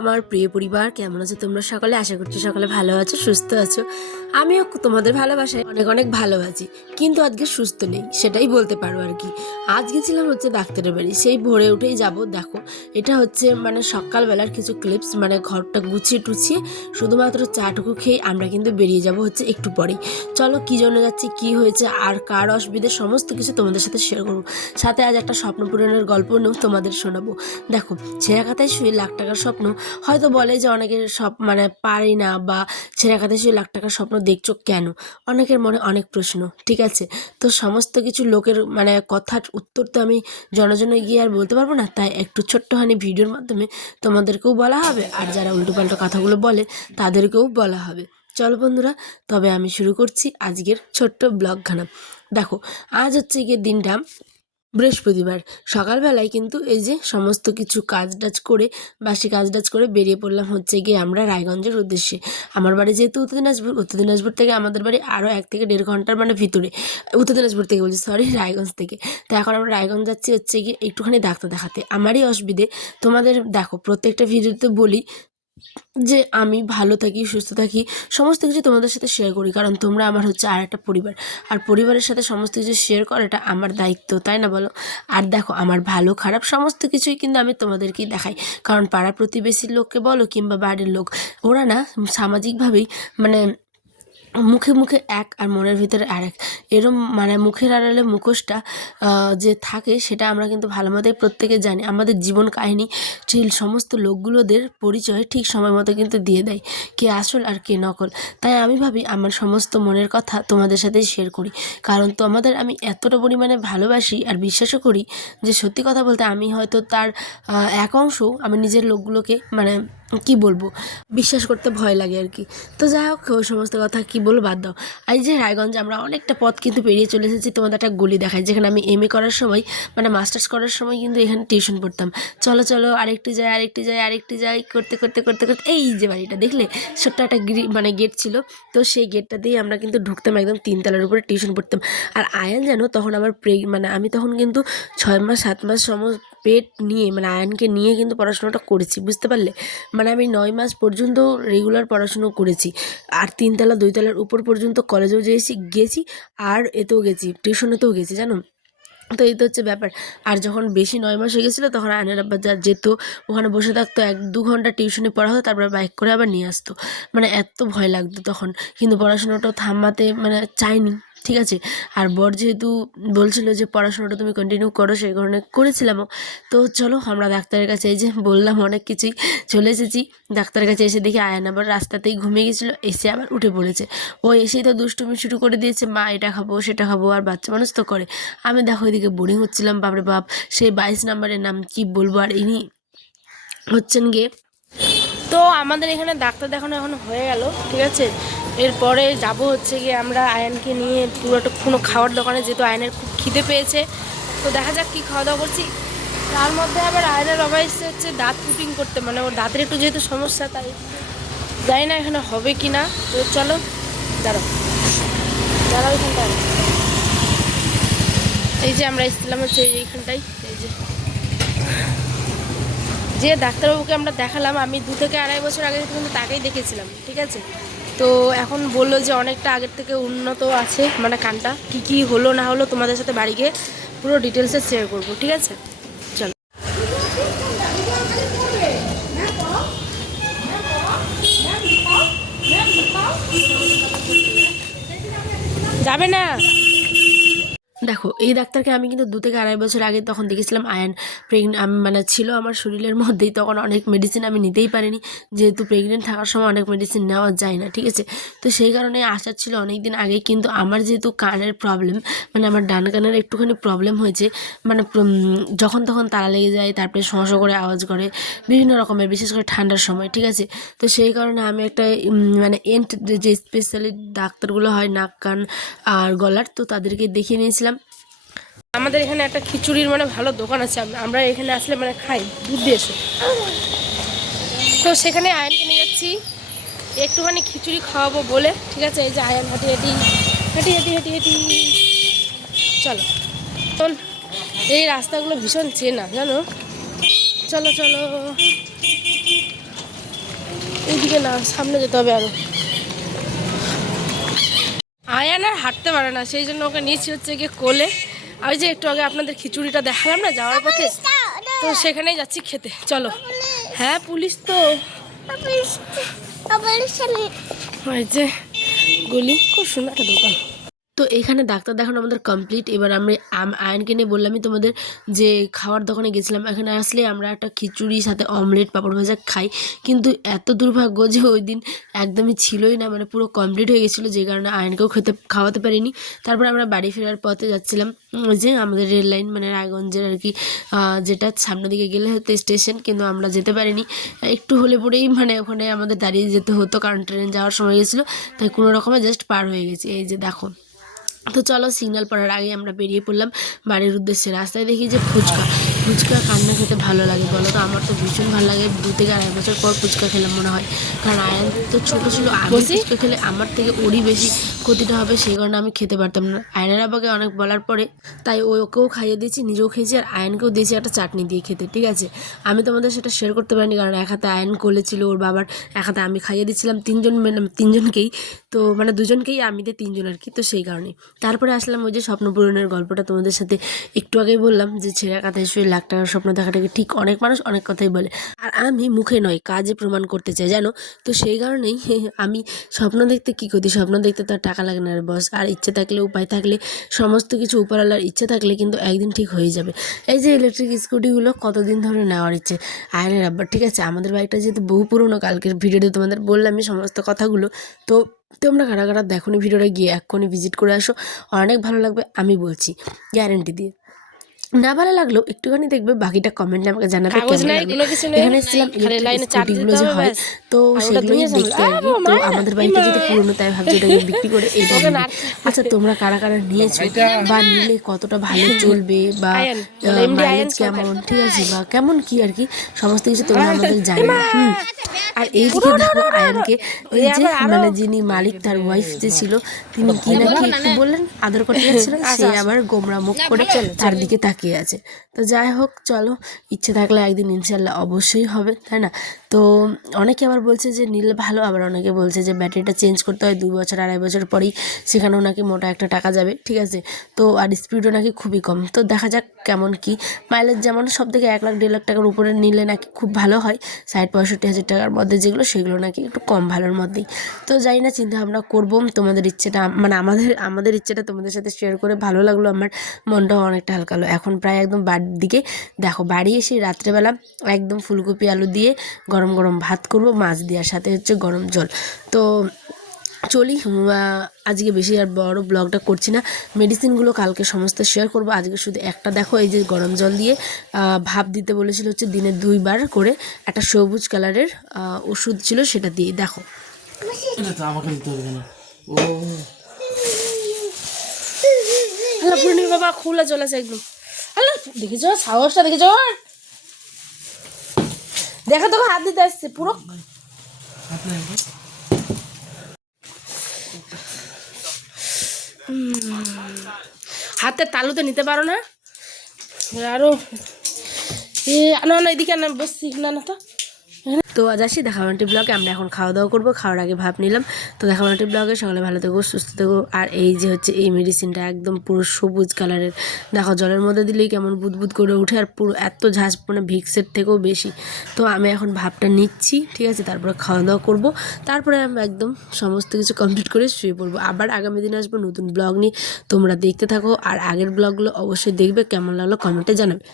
আমার প্রিয় পরিবার, কেমন আছে তোমরা সকালে? আশা করছি সকালে ভালো আছো, সুস্থ আছো। আমিও তোমাদের ভালোবাসায় অনেক অনেক ভালো আছি, কিন্তু আজকে সুস্থ নেই, সেটাই বলতে পারো আর কি। আজ গেছিলাম হচ্ছে ডাক্তারের বাড়ি, সেই ভোরে উঠেই যাব, দেখো। এটা হচ্ছে মানে সকালবেলার কিছু ক্লিপস মানে ঘরটা গুছিয়ে টুছিয়ে শুধুমাত্র চাটুকু খেয়ে আমরা কিন্তু বেরিয়ে যাব হচ্ছে একটু পরেই চলো কী জন্য যাচ্ছি, কী হয়েছে, আর কার অসুবিধে, সমস্ত কিছু তোমাদের সাথে শেয়ার করব। সাথে আজ একটা স্বপ্ন পূরণের গল্প তোমাদের শোনাবো। দেখো, ছেঁড়া খাতায় শুয়ে লাখ টাকার স্বপ্ন হয়তো বলে যে অনেকের সব মানে পারি না বা ছেঁড়া খাতায় শুয়ে লাখ টাকার স্বপ্ন দেখছ কেন? অনেকের মনে অনেক প্রশ্ন, ঠিক আছে? তো সমস্ত কিছু লোকের মানে কথার উত্তর তো আমি জনজনে গিয়ে আর বলতে পারব না, তাই একটু ছোট্টখানি ভিডিওর মাধ্যমে তোমাদেরকেও বলা হবে আর যারা উল্টোপাল্টা কথাগুলো বলে তাদেরকেও বলা হবে। চলো বন্ধুরা, তবে আমি শুরু করছি আজকের ছোট্ট ব্লগখানা। দেখো, আজ হচ্ছে গিয়ে দিনটা বৃহস্পতিবার। সকালবেলায় কিন্তু এই যে সমস্ত কিছু কাজ টাজ করে, বাসি কাজ টাজ করে বেরিয়ে পড়লাম হচ্ছে গিয়ে আমরা রায়গঞ্জের উদ্দেশ্যে। আমার বাড়ি যেহেতু উত্তর দিনাজপুর উত্তর দিনাজপুর থেকে আমাদের বাড়ি আরও এক থেকে দেড় ঘণ্টার মানে ভিতরে। উত্তর দিনাজপুর থেকে বলছি সরি রায়গঞ্জ থেকে। তো এখন আমরা রায়গঞ্জ যাচ্ছি হচ্ছে গিয়ে একটুখানি ডাক্তার দেখাতে। আমারই অসুবিধে। তোমাদের দেখো, প্রত্যেকটা ভিডিওতে বলি যে আমি ভালো থাকি, সুস্থ থাকি, সমস্ত কিছু তোমাদের সাথে শেয়ার করি। কারণ তোমরা আমার হচ্ছে আর একটা পরিবার। আর পরিবারের সাথে সমস্ত কিছু শেয়ার করাটা আমার দায়িত্ব, তাই না বলো? আর দেখো, আমার ভালো, খারাপ সমস্ত কিছুই কিন্তু আমি তোমাদেরকেই দেখাই। কারণ পাড়া প্রতিবেশীর লোককে বলো কিংবা বাড়ির লোক, ওরা না সামাজিকভাবেই মানে মুখে মুখে এক আর মনের ভিতরে আরেক। এরম মানে মুখের আড়ালে মুখোশটা যে থাকে সেটা আমরা কিন্তু ভালো মতোই প্রত্যেকে জানি। আমাদের জীবন কাহিনী ঠিক সমস্ত লোকগুলোদের পরিচয় ঠিক সময় মতো কিন্তু দিয়ে দেয় কে আসল আর কে নকল। তাই আমি ভাবি আমার সমস্ত মনের কথা তোমাদের সাথেই শেয়ার করি। কারণ তোমাদের আমি এতটা পরিমাণে ভালোবাসি আর বিশ্বাসও করি যে সত্যি কথা বলতে আমি হয়তো তার এক অংশ আমি নিজের লোকগুলোকে মানে কি বলব? বিশ্বাস করতে ভয় লাগে আর কি। তো যাই হোক, ওই সমস্ত কথা কি বলব বাদ দাও। আর যে রায়গঞ্জে আমরা অনেকটা পথ কিন্তু পেরিয়ে চলে এসেছি, তোমাদের একটা গলি দেখায় যেখানে আমি এম করার সময় মানে মাস্টার্স করার সময় কিন্তু এখানে টিউশন পড়তাম। চলো চলো, আরেকটি যাই আরেকটি যাই আরেকটি যাই, করতে করতে করতে করতে, এই যে বাড়িটা, দেখলে? ছোট্ট একটা গ্রি- মানে গেট ছিল। তো সেই গেটটা দিয়ে আমরা কিন্তু ঢুকতাম একদম তিনতলার উপরে টিউশন পড়তাম। আর আয়ান যেন তখন আমার প্রে মানে আমি তখন কিন্তু ছয় মাস, সাত মাস সম পেট নিয়ে মানে আয়ানকে নিয়ে কিন্তু পড়াশোনাটা করেছি, বুঝতে পারলে? মানে আমি নয় মাস পর্যন্ত রেগুলার পড়াশুনো করেছি। আর তিনতলা, দুইতলার উপর পর্যন্ত কলেজেও যেয়েছি, গেছি আর এতেও গেছি টিউশনেতেও গেছি, জানো? তো এই তো হচ্ছে ব্যাপার। আর যখন বেশি নয় মাস হয়ে গেছিল, তখন আয়নের আব্বা যা যেত, ওখানে বসে থাকতো, এক দু ঘণ্টা টিউশনে পড়া হতো, তারপর বাইক করে আবার নিয়ে আসতো। মানে এত ভয় লাগতো তখন। কিন্তু পড়াশোনাটা থামাতে মানে চাইনি। ঠিক আছে? আর বর যেহেতু বলছিল যে পড়াশোনাটা তুমি কন্টিনিউ করো, সেই কারণে করেছিলামও। তো চলো, আমরা ডাক্তারের কাছে এই যে বললাম অনেক কিছুই, চলে এসেছি। ডাক্তারের কাছে এসে দেখি আয়ান আবার রাস্তাতেই ঘুমিয়ে গেছিল, এসে আবার উঠে পড়েছে। ও এসেই তো দুষ্টুমি শুরু করে দিয়েছে, মা এটা খাব, সেটা খাব, আর বাচ্চা মানুষ তো করে। আমি দেখো এদিকে বোরিং হচ্ছিলাম, বাপরে বাপ। সেই বাইশ নাম্বারের নাম কি বলব আর ইনি হচ্ছেন গিয়ে তো আমাদের এখানে ডাক্তার দেখানো এখন হয়ে গেল, ঠিক আছে? এরপরে যাব হচ্ছে গিয়ে আমরা আয়নকে নিয়ে পুরোটা কোনো খাওয়ার দোকানে, যেহেতু আয়নের খুব খিদে পেয়েছে। তো দেখা যাক কী খাওয়া দাওয়া করছি। তার মধ্যে আবার আয়নের এসে হচ্ছে দাঁত পুটিং করতে মানে ওর দাঁতের একটু যেহেতু সমস্যা, তাই জানি না এখানে হবে কি না। তো চলো, দাঁড়াও। দাঁড়াও এখানটায়। এই যে আমরা এসেছিলাম হচ্ছে এই- এইখানটাই এই যে। যে ডাক্তারবাবুকে আমরা দেখালাম, আমি দু থেকে আড়াই বছর আগে কিন্তু তাকেই দেখেছিলাম, ঠিক আছে? তো এখন বলল যে অনেকটা আগের থেকে উন্নত আছে মানে কানটা। কি কি হলো না হলো তোমাদের সাথে বাড়ি গিয়ে পুরো ডিটেলসে শেয়ার করব, ঠিক আছে? চলো। যাবে না? দেখো, এই ডাক্তারকে আমি কিন্তু দু থেকে আড়াই বছর আগে তখন দেখেছিলাম আয়ন প্রেগনেন্ট মানে ছিল আমার শরীরের মধ্যেই, তখন অনেক মেডিসিন আমি নিতেই পারিনি। যেহেতু প্রেগনেন্ট থাকার সময় অনেক মেডিসিন নেওয়া যায় না, ঠিক আছে? তো সেই কারণে আসার ছিল অনেক দিন আগে, কিন্তু আমার যেহেতু কানের প্রবলেম মানে আমার ডান কানের একটুখানি প্রবলেম হয়েছে মানে যখন তখন তালা লেগে যায়, তারপরে সমস্যা করে আওয়াজ করে, বিভিন্ন রকমের, বিশেষ করে ঠান্ডার সময়, ঠিক আছে? তো সেই কারণে আমি একটা মানে এন্ট যে স্পেশালি ডাক্তারগুলো হয় নাক, কান আর গলার, তো তাদেরকে দেখিয়ে নিয়েছিলাম। আমাদের এখানে একটা খিচুড়ির মানে ভালো দোকান আছে আমরা এখানে আসলে মানে খাই, দুধ এসে। তো সেখানে আয়নকে নিয়ে যাচ্ছি। একটুখানি খিচুড়ি খাওয়াবো বলে, ঠিক আছে? এই যে আয়ন, হাঁটি হাঁটি হাঁটি হাঁটি হাঁটি হাঁটি। চলো। চল এই রাস্তাগুলো ভীষণ চেনা, জানো? চলো চলো। এইদিকে না, সামনে যেতে হবে আরও। আয়ান আর হাঁটতে পারে না, সেই জন্য ওকে নিয়েছি হচ্ছে গিয়ে কোলে। ওই যে একটু আগে আপনাদের খিচুড়িটা দেখালাম না যাওয়ার পথে তো সেখানেই যাচ্ছি খেতে। চলো। হ্যাঁ পুলিশ তো। ওই যে গলি খুব সুন্দর একটা দোকান। তো এখানে ডাক্তার দেখানো আমাদের কমপ্লিট এবার আমি আয়নকে নিয়ে বললামই তোমাদের যে খাওয়ার দোকানে গেছিলাম, এখানে আসলে আমরা একটা খিচুড়ি সাথে অমলেট পাপড় ভাজা খাই। কিন্তু এত দুর্ভাগ্য যে ওই দিন একদমই ছিলই না মানে পুরো কমপ্লিট হয়ে গেছিল, যে কারণে আয়নকেও খেতে, খাওয়াতে পারিনি। তারপর আমরা বাড়ি ফেরার পথে যাচ্ছিলাম যে আমাদের রেল লাইন মানে রায়গঞ্জের আর কি যেটা সামনের দিকে গেলে হতো স্টেশন কিন্তু আমরা যেতে পারিনি। একটু হলে পরেই মানে ওখানে আমাদের দাঁড়িয়ে যেতে হতো, কারণ ট্রেন যাওয়ার সময় গেছিল, তাই কোনো রকমে জাস্ট পার হয়ে গেছি। এই যে দেখো। তো চলো সিগনাল পড়ার আগে আমরা বেরিয়ে পড়লাম বাড়ির উদ্দেশ্যে। রাস্তায় দেখি যে ফুচকা। ফুচকা কান্না খেতে ভালো লাগে বলো তো? আমার তো ভীষণ ভালো লাগে। দু থেকে আড়াই বছর পর ফুচকা খেলে মনে হয়। কারণ আয়ান তো ছোটো ছিল আগে ফুচকা খেলে আমার থেকে ওরই বেশি ক্ষতিটা হবে সেই কারণে আমি খেতে পারতাম না। আয়নের আবাকে অনেক বলার পরে তাই ওকেও খাইয়ে দিয়েছি, নিজেও খেয়েছি আর আয়নকেও দিয়েছি একটা চাটনি দিয়ে খেতে, ঠিক আছে? আমি তোমাদের সেটা শেয়ার করতে পারিনি কারণ এক হাতে আয়ন কোলে ছিল, ওর বাবার এক হাতে আমি খাইয়ে দিচ্ছিলাম তিনজন মানে তিনজনকেই। তো মানে দুজনকেই আমিতে তিনজন আর কি, তো সেই কারণে। তারপরে আসলাম ওই যে স্বপ্ন পূরণের গল্পটা তোমাদের সাথে। একটু আগেই বললাম যে ছেঁড়া কাঁথায় শুয়ে লাখ টাকার স্বপ্ন দেখাটাকে ঠিক? অনেক মানুষ অনেক কথাই বলে। আর আমি মুখে নয়, কাজে প্রমাণ করতে চাই, জানো? তো সেই কারণেই আমি স্বপ্ন দেখতে কী করি স্বপ্ন দেখতে তো আর টাকা লাগে না বস আর ইচ্ছে থাকলে, উপায় থাকলে, সমস্ত কিছু উপরালার ইচ্ছে থাকলে কিন্তু একদিন ঠিক হয়ে যাবে। এই যে ইলেকট্রিক স্কুটিগুলো কতদিন ধরে নেওয়ার ইচ্ছে? আয়নের আব্বার ঠিক আছে? আমাদের বাইকটা যেহেতু বহু পুরনো, কালকের ভিডিওতে তোমাদের বললামই সমস্ত কথাগুলো। তো তোমরা কারা কারা দেখো ভিডিওটা, গিয়ে এক্ষুনি ভিজিট করে আসো। অনেক ভালো লাগবে, আমি বলছি। গ্যারেন্টি দিয়ে। না ভালো লাগল একটুখানি দেখবে বাকিটা কমেন্টে আমাকে জানাবে এখানে এসেছিলাম খালি electric লাইনে চাপ scooty গুলো যে হয় তো সেগুলোই দেখতে আর কি তো আমাদের বাড়িতে যেহেতু পুরনো তাই ভাবছি এটাকে বিক্রি করে এইটা আচ্ছা তোমরা কারা কারা নিয়েছো? বা নিলে কতটা ভালো চলবে বা মাইলেজ কেমন? ঠিক আছে বা কেমন কি আর কি? সমস্ত কিছু তোমরা আমাদের জানিও হুম। আর এইদিকে দেখো আয়নকে ওই যে মানে যিনি মালিক তার ওয়াইফ যে ছিল তিনি কি নাকি একটু বললেন? আদর করতে যাচ্ছিল সে আবার গোমরা মুখ করে তার দিকে তাকিয়ে আছে। তো যাই হোক, চলো, ইচ্ছে থাকলে একদিন ইনশাল্লাহ অবশ্যই হবে, তাই না? তো অনেকে আবার বলছে যে নিলে ভালো, আবার অনেকে বলছে যে ব্যাটারিটা চেঞ্জ করতে হয় দুই বছর, আড়াই বছর পরেই, সেখানেও নাকি মোটা একটা টাকা যাবে, ঠিক আছে? তো আর স্পিডও নাকি খুবই কম। তো দেখা যাক কেমন কি? মাইলেজ যেমন সব থেকে এক লাখ, দেড় লাখ টাকার উপরে নিলে নাকি খুব ভালো হয়। ষাট, পঁয়ষট্টি হাজার টাকার মধ্যে যেগুলো, সেগুলো নাকি একটু কম ভালোর মধ্যেই। তো যাই না চিন্তা ভাবনা করব। তোমাদের ইচ্ছেটা মানে আমাদের আমাদের ইচ্ছেটা তোমাদের সাথে শেয়ার করে ভালো লাগল। আমার মনটাও অনেকটা হালকা হলো। এখন প্রায় একদম বাড়ির দিকে। দেখো, বাড়ি এসে রাত্রেবেলা একদম ফুলকপি আলু দিয়ে গরম গরম ভাত করব। মাছ দেওয়ার সাথে হচ্ছে গরম জল। তো চলি আজকে বেশি আর বড় ব্লগটা করছি না। মেডিসিনগুলো কালকে সমস্ত শেয়ার করব। আজকে শুধু একটা দেখো এই যে গরম জল দিয়ে ভাপ দিতে বলেছিল হচ্ছে দিনে দুইবার করে। একটা সবুজ কালারের ওষুধ ছিল সেটা দিয়ে দেখো। এটা তো আমাকে নিতে হবে না ও। আল্লাহ পূর্ণিমা বাবা খুলে চলেছে একদম। আল্লাহ দেখেছ? সাহসটা দেখেছ? দেখা তোকে হাত দিতে আসছে পুরো হাতে তালুতে নিতে পারো না? আরও এ, না না, এদিকে না বসছি। না না তো তো আজ আসি দেখাবান্টি ব্লগে আমরা এখন খাওয়া দাওয়া করব, খাওয়ার আগে ভাব নিলাম। তো দেখাবান্টি ব্লগে সকালে ভালো থেকো, সুস্থ থেকো। আর এই যে হচ্ছে এই মেডিসিনটা একদম পুরো সবুজ কালারের দেখো, জলের মধ্যে দিলেই কেমন বুদবুদ করে উঠে আর পুরো এত ঝাঁজ মানে ভিক্সের থেকেও বেশি। তো আমি এখন ভাবটা নিচ্ছি, ঠিক আছে? তারপরে খাওয়া দাওয়া করব। তারপরে আমি একদম সমস্ত কিছু কমপ্লিট করে শুয়ে পড়ব। আবার আগামী দিনে আসব নতুন ব্লগ নিয়ে। তোমরা দেখতে থাকো। আর আগের ব্লগগুলো অবশ্যই দেখবে। কেমন লাগল কমেন্টে জানাবে।